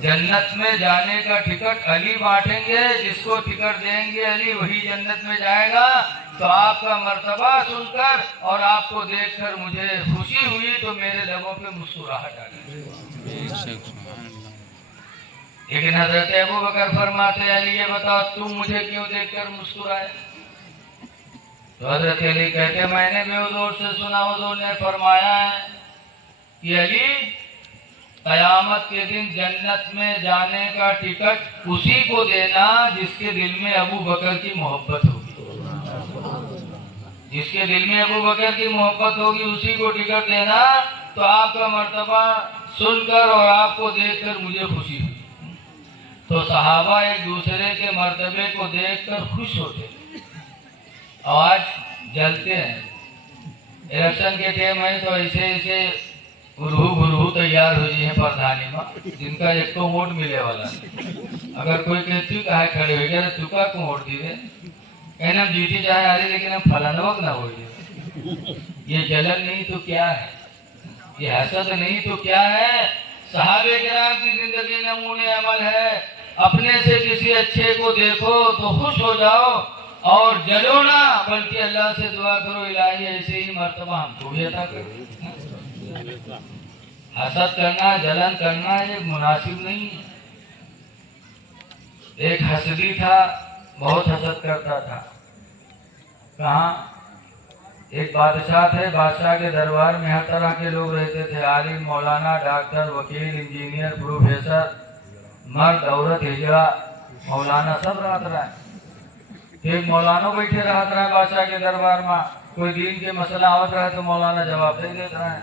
जन्नत में जाने का टिकट अली बांटेंगे, जिसको टिकट देंगे अली वही जन्नत में जाएगा। तो आपका मर्तबा सुनकर और आपको देखकर मुझे खुशी हुई, तो मेरे लबों पे मुस्कुराहट आ गई। लेकिन हजरत अबू बकर फरमाते अली ये बताओ तुम मुझे क्यों देखकर मुस्कुराए? तो हजरत अली कहते मैंने भी हुजूर से सुना, हुजूर ने फरमाया है कि अली कयामत के दिन जन्नत में जाने का टिकट उसी को देना जिसके दिल में अबू बकर की मोहब्बत होगी। जिसके दिल में अबू बकर की मोहब्बत होगी उसी को टिकट देना। तो आपका मर्तबा सुनकर और आपको देखकर मुझे खुशी हुई। तो सहाबा एक दूसरे के मर्तबे को देखकर खुश होते, आज जलते हैं। इलेक्शन के टाइम है तो ऐसे ऐसे गुरहू तैयार हो जी है प्रधानी में, जिनका एक तो वोट मिले वाला। अगर कोई कहती कहा खड़े हो गया तो तुका को वोट दिए, कहना जीती चाहे आ रही, लेकिन हम फलानवक ना हो। ये जलन नहीं तो क्या है, ये हसद नहीं तो क्या है। सहाबे किराम की जिंदगी नमूने अमल है। अपने से किसी अच्छे को देखो तो खुश हो जाओ और जलो ना, बल्कि अल्लाह से दुआ करो इलाही ऐसे ही मर्तबा हमको भी अता करो। हसद करना, जलन करना ये मुनासिब नहीं है। एक हसदी था, बहुत हसद करता था। कहाँ? एक बादशाह थे, बादशाह के दरबार में हर तरह के लोग रहते थे। आलिम, मौलाना, डॉक्टर, वकील, इंजीनियर, प्रोफेसर, मर्द, औरत, हिजड़ा, मौलाना सब रहत रहे। एक मौलाना बैठे रहत रहे बादशाह के दरबार में। कोई दीन के मसला आवत रहे तो मौलाना जवाब दे देते रहे।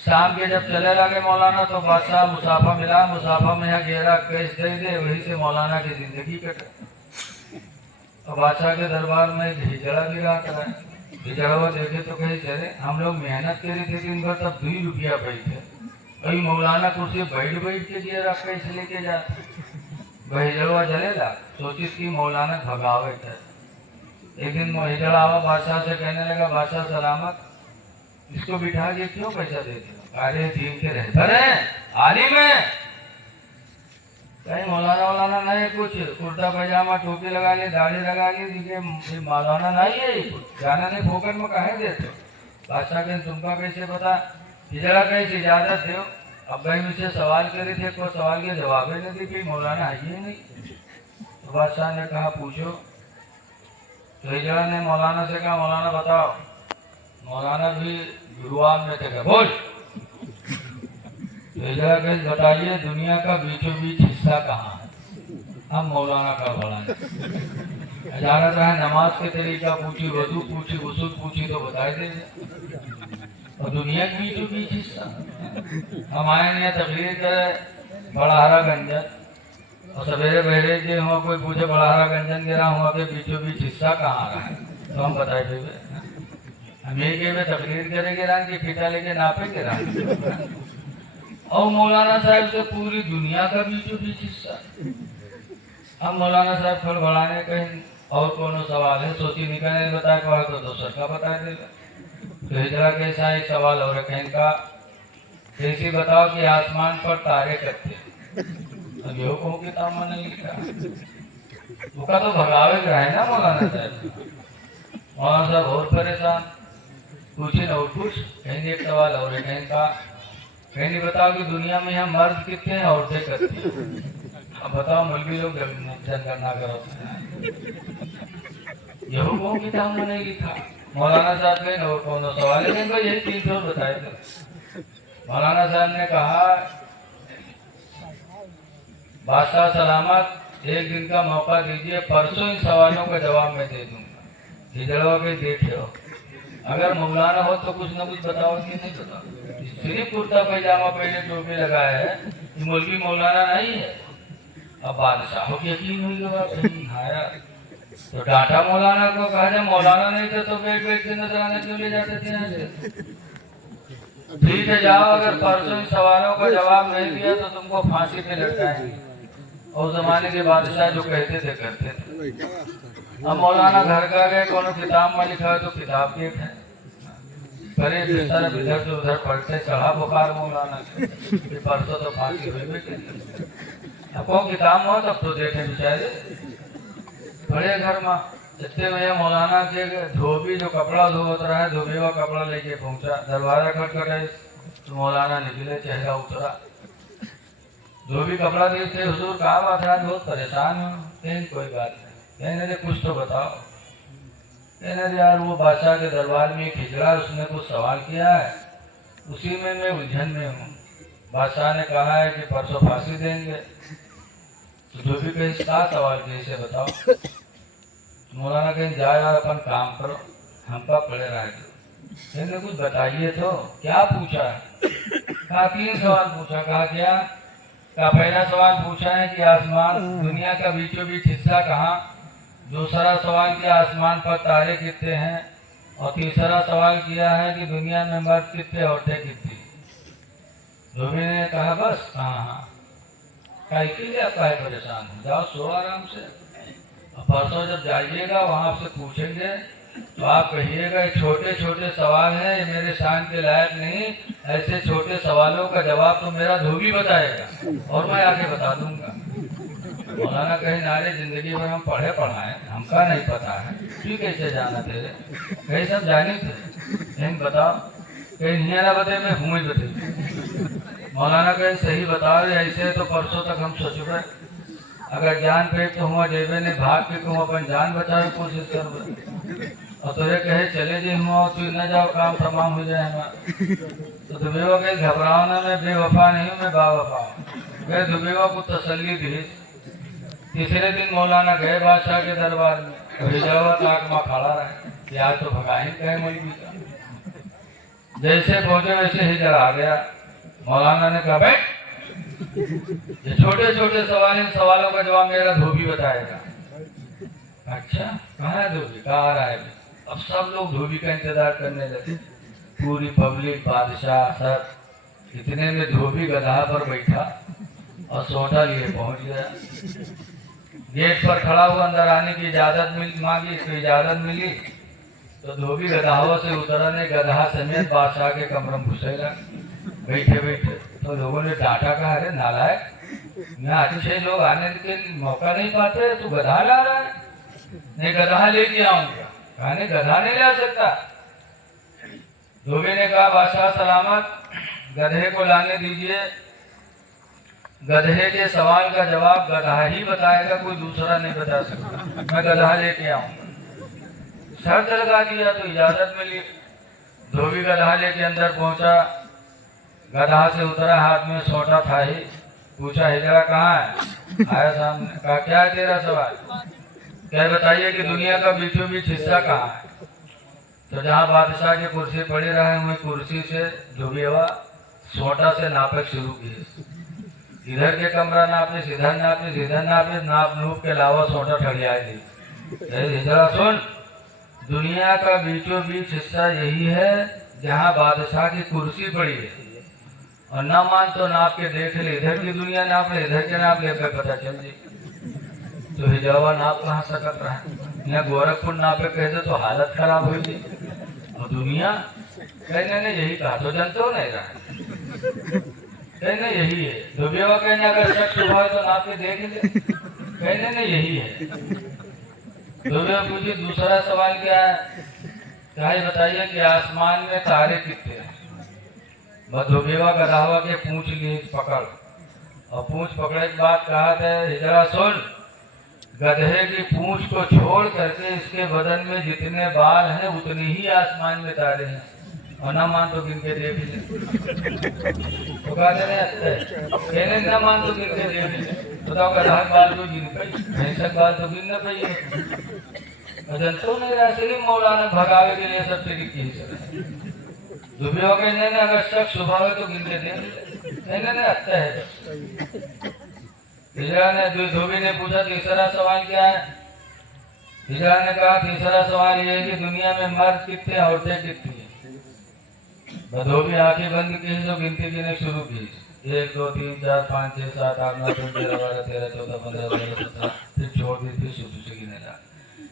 शाम के जब चले लगे मौलाना तो बादशाह मुसाफा मिला, मुसाफा में यहाँ घेरा केस दे दे, वही से मौलाना की जिंदगी कटे। तो बादशाह के दरबार में हिजड़ा भी रहा है। हिजड़ा देखे तो कहीं चले हम लोग मेहनत करी थी दिन भर, तब 2 रुपया बैठे। कहीं मौलाना कुर्सी बैठ बैठ के घेरा कैसे लेके जा। हिजड़वा जलेला सोचिस की मौलाना भगावे थे। एक दिन हिजड़ा आवा बादशाह से कहने लगा बादशाह सलामत, इसको बिठा के क्यों पैसा देते? अरे दीन के रहबर है, आलिम है। कहीं मौलाना नहीं, कुछ कुर्ता पैजामा टोपी लगा ली, दाढ़ी लगा ली, दिखे मौलाना नहीं है। जाना नहीं फोकट में कहे देते। बादशाह के तुमका कैसे पता? हिजड़ा कैसे इजाजत दो। अब भाई मुझसे सवाल करे थे, कोई सवाल के जवाब ही नहीं दी, मौलाना है ही नहीं। तो बादशाह ने कहा पूछो। तो हिजड़ा ने मौलाना से कहा मौलाना बताओ। मौलाना भी गुरुआन में थे, बोल। तो हिजड़ा कहे बताइए दुनिया का बीचों बीच हिस्सा कहाँ है? हम मौलाना का बढ़ाने जानत रहे। नमाज के तरीका पूछी, वजू पूछी, गुस्ल पूछी तो बताए दे। और दुनिया के बीचों बीच हिस्सा हम आए नहीं तकरीर करे बड़ाहरा गंजन, और सवेरे बहरे जो हुआ कोई पूछे बड़ाहरा गंजन गिरा हुआ के बीचों बीच हिस्सा कहाँ रहा है, तो हम बताए देवे। हम एक में तकरीर करेंगे रान की फीता लेके नापेंगे रान। और मौलाना साहब से पूरी दुनिया का बीचों बीच हिस्सा। हम मौलाना साहब फल बढ़ाने कहीं और कोनो सवाल है सोची निकलने बताए को तो दूसर का बता देगा। तो हिजड़ा कैसा एक सवाल और कहीं का कैसे बताओ कि आसमान पर तारे कटते। अब यो को किताब में नहीं लिखा, उसका तो भगावे है ना मौलाना साहब। मौलाना साहब और परेशान, पूछे न कुछ। कहीं एक सवाल और कहीं का कहीं बताओ कि दुनिया में यहाँ मर्द कितने हैं औरतें कितनी हैं? अब बताओ मौलवी लोग जनगणना करो। यही को किताब में नहीं लिखा। मौलाना साहब ने और कौन सवाल है इनको यही 300 बताए थे। मौलाना साहब ने कहा बादशाह सलामत एक दिन का मौका दीजिए, परसों इन सवालों का जवाब मैं दे दूंगा। हिजड़वा के देखे हो, अगर मौलाना हो तो कुछ न कुछ बताओ कि नहीं बताओ। सिर्फ कुर्ता पैजामा पहले टोपी लगाया है, मौलवी मौलाना नहीं है। अब बादशाह की यकीन हुई आया तो डांटा मौलाना को, कहा जाए मौलाना नहीं थे तो बैठ बैठ के नजराना क्यों ले जाते थे यहाँ से? ठीक है जाओ, अगर परसों इन सवालों का जवाब नहीं दिया तो तुमको फांसी पे लटकाएंगे। और जमाने के बादशाह जो कहते थे करते थे। अब मौलाना घर का गए, कोनो किताब में लिखा है तो किताब देख है। करे बिस्तर इधर से उधर पलटे चढ़ा बुखार मौलाना के कि परसों तो फांसी हुई भी अब कौन किताब हो तब तो देखे बेचारे बड़े घर में इतने भैया मौलाना के धोबी जो कपड़ा धोत रहा है धोबी का कपड़ा लेके पहुंचा दरवाजा खटखटाई तो मौलाना निकले चेहरा उतरा धोबी कपड़ा देखते हुजूर कहा बात है बहुत परेशान हो कहीं कोई बात नहीं कहने कुछ तो बताओ कहने यार वो बादशाह के दरबार में एक हिजड़ा उसने कुछ सवाल किया है उसी में मैं उलझन में हूँ बादशाह ने कहा है कि परसों फांसी देंगे तो धोबी कहीं क्या सवाल किया इसे बताओ मौलाना कहीं जाओ यार अपन काम करो हमका पड़े रह गए कुछ बताइए तो क्या पूछा कहा 3 सवाल पूछा कहा क्या का पहला सवाल पूछा है कि आसमान दुनिया का बीचों बीच हिस्सा कहाँ दूसरा सवाल किया आसमान पर तारे कितने हैं और तीसरा सवाल किया है कि दुनिया में मर्द कितने औरतें कितनी धोबी ने कहा बस हाँ कहीं के लिए आप काहे परेशान है जाओ सो आराम से परसों जब जाइएगा वहाँ से पूछेंगे तो आप कहिएगा छोटे छोटे सवाल हैं ये मेरे शान के लायक नहीं ऐसे छोटे सवालों का जवाब तो मेरा धोबी बताएगा और मैं आगे बता दूंगा मौलाना कहीं नारे जिंदगी भर हम पढ़े पढ़ाए हमका नहीं पता है तू कैसे जाना तेरे कहीं सब जानी थे नहीं बताओ कहीं नहीं ना बते मैं हूँ ही बते मौलाना कहीं सही बता रहे ऐसे तो परसों तक हम सोच अगर जान पे तो हुआ जेबे ने भाग के तुम अपन जान बचाने की कोशिश कर और तुझे कहे चले जी हुआ तू न जाओ काम तमाम हो जाए हमारा तो दुबेवा कहे घबराओ ना मैं बेवफा नहीं हूँ मैं बावफा हूँ कहे दुबेवा को तसल्ली दी तीसरे दिन मौलाना गए बादशाह के दरबार में हिजावा ताक में खड़ा रहे यार तो भगा ही कहे मौलवी का जैसे पहुंचे वैसे हिजर आ गया मौलाना ने कहा बैठ ये छोटे छोटे सवाल इन सवालों का जवाब मेरा धोबी बताएगा अच्छा कहाँ है धोबी कहाँ रहा है अब सब लोग धोबी का इंतजार करने लगे पूरी पब्लिक बादशाह सब इतने में धोबी गधा पर बैठा और सोटा लिए पहुंच गया गेट पर खड़ा हुआ अंदर आने की इजाजत मांगी तो इजाजत मिली तो धोबी गधाओं से उतरने गधा समेत बादशाह के कमरे में घुसेगा बैठे बैठे तो लोगों ने डांटा कहा अरे नालायक मैं अच्छे लोग आने के मौका नहीं पाते तू गधा ला रहा है नहीं गधा लेके आऊंगा कहने गधा नहीं ला सकता धोबी ने कहा बादशाह सलामत गधे को लाने दीजिए गधे के सवाल का जवाब गधा ही बताएगा कोई दूसरा नहीं बता सकता मैं गधा लेके आऊंगा शर्त लगा दिया तो इजाजत मिली धोबी गधा लेके अंदर पहुंचा गधा से उतरा हाथ में सोटा था ही पूछा हिजड़ा कहाँ है आया सामने कहा क्या है तेरा सवाल क्या बताइए कि दुनिया का बीचों बीच हिस्सा कहाँ है तो जहाँ बादशाह की कुर्सी पड़ी रहे हुए कुर्सी से धोबीवा सोटा से नापक शुरू की इधर के कमरा नापे सीधर नापे नाप नूप के अलावा सोटा ठड़िया दी हिजड़ा सुन दुनिया का बीचों बीच हिस्सा यही है जहाँ बादशाह की कुर्सी पड़ी है और ना मान तो नाप के देख ले इधर की दुनिया नाप ले इधर के नाप लेकर पता चल जी तो हिजावा नाप कहाँ सकत रहा है यहाँ गोरखपुर नापे कह दे तो हालत खराब हुई थी और दुनिया कहने ने यही कहा तो जनते हो नहीं रहा कहने यही है दुबिया कहने अगर शख्स हुआ है तो नाप के देख ले कहने ने यही है दुबिया पूछिए दूसरा सवाल क्या है क्या ये बताइए कि आसमान में तारे कितने हैं धोबीवा गधावा के पूछ ली पकड़ और पूछ पकड़े के बाद कहा था हिजड़ा सुन गधे की पूछ को छोड़ करके इसके बदन में जितने बाल हैं उतनी ही आसमान में तारे हैं और ना मान तो गिन के देख ले तो कहने ना मान तो गिन के देख ले बताओ गधा बाल तो गिन पाई भैंसक बाल तो गिन न पाई जनता नहीं ऐसे मौलाना भगावे के लिए सब तरीके से दुबिया कहने ने अगर शख्स सुबह है तो गिनते कहने अच्छा है हिजड़ा ने धोबी ने पूछा तीसरा सवाल क्या है हिजड़ा ने कहा तीसरा सवाल ये है कि दुनिया में मर्द कितने औरतें कितनी है धोबी आंखें बंद की तो गिनती गिने शुरू की 1 2 3 4 5 6 7 8 9 10 11 12 13 14 15 16 17 फिर छोड़ दी फिर शुरू से गिने लगा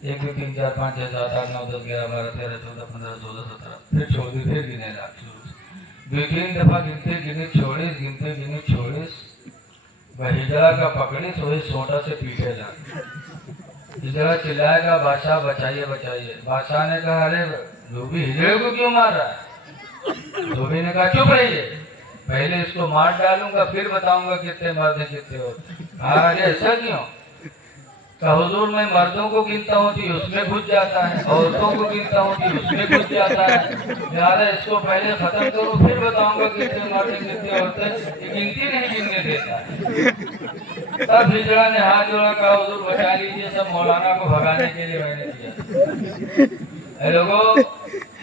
1 2 3 4 5 6 7 8 9 10 11 12 13 14 15 16 17 फिर छोड़ दी, फिर गिने लगा। 2-3 दफा गिनते गिने छोड़िस, गिनते गिने छोड़िस। वह हिजड़ा का पकड़िस, वही सोटा से पीटे लगा। हिजड़ा चिल्लाएगा, बादशाह बचाइए बचाइए। बादशाह ने कहा, अरे धोबी हिजड़े को क्यों मार रहा है? धोबी ने कहा, चुप रहिए, पहले इसको मार डालूंगा फिर बताऊंगा कितने मर्द हैं कितने औरतें। अरे ऐसा क्यों? कहा, हुजूर मैं मर्दों को गिनता हूँ कि उसमें घुस जाता है, औरतों को गिनता हूँ कि उसमें घुस जाता है। यार इसको पहले खत्म करो फिर बताऊंगा कितने मर्द हैं कितने औरतें। ये गिनती नहीं गिनने देता है। तब हिजड़ा ने हाथ जोड़ा, कहा, हुजूर बचा लीजिए, सब मौलाना को भगाने के लिए मैंने किया। लोगों,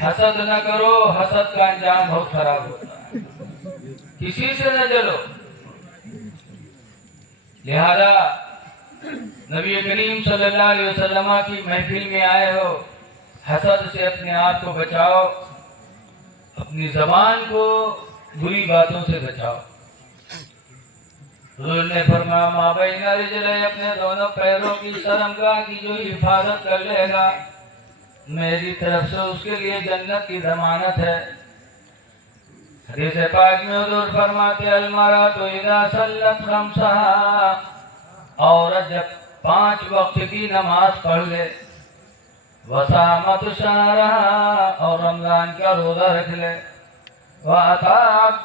हसद न करो, हसद का अंजाम बहुत खराब होता है। किसी से न जलो। लिहाजा नबी करीम सल्लल्लाहु अलैहि वसल्लम की महफिल में आए हो, हसद से अपने आप को बचाओ, अपनी जबान को बुरी बातों से बचाओ। हुजूर ने फरमाया, माबैना रिजलैहि, अपने दोनों पैरों की शर्मगाह की जो हिफाजत कर लेगा, मेरी तरफ से उसके लिए जन्नत की जमानत है। हदीस पाक में हुजूर फरमाते, अलमरअतु इज़ा सल्लत खम्सहा, औरत जब 5 वक्त की नमाज पढ़ ले, वसामत शहरहा, और रमजान का रोजा रख ले, व अतात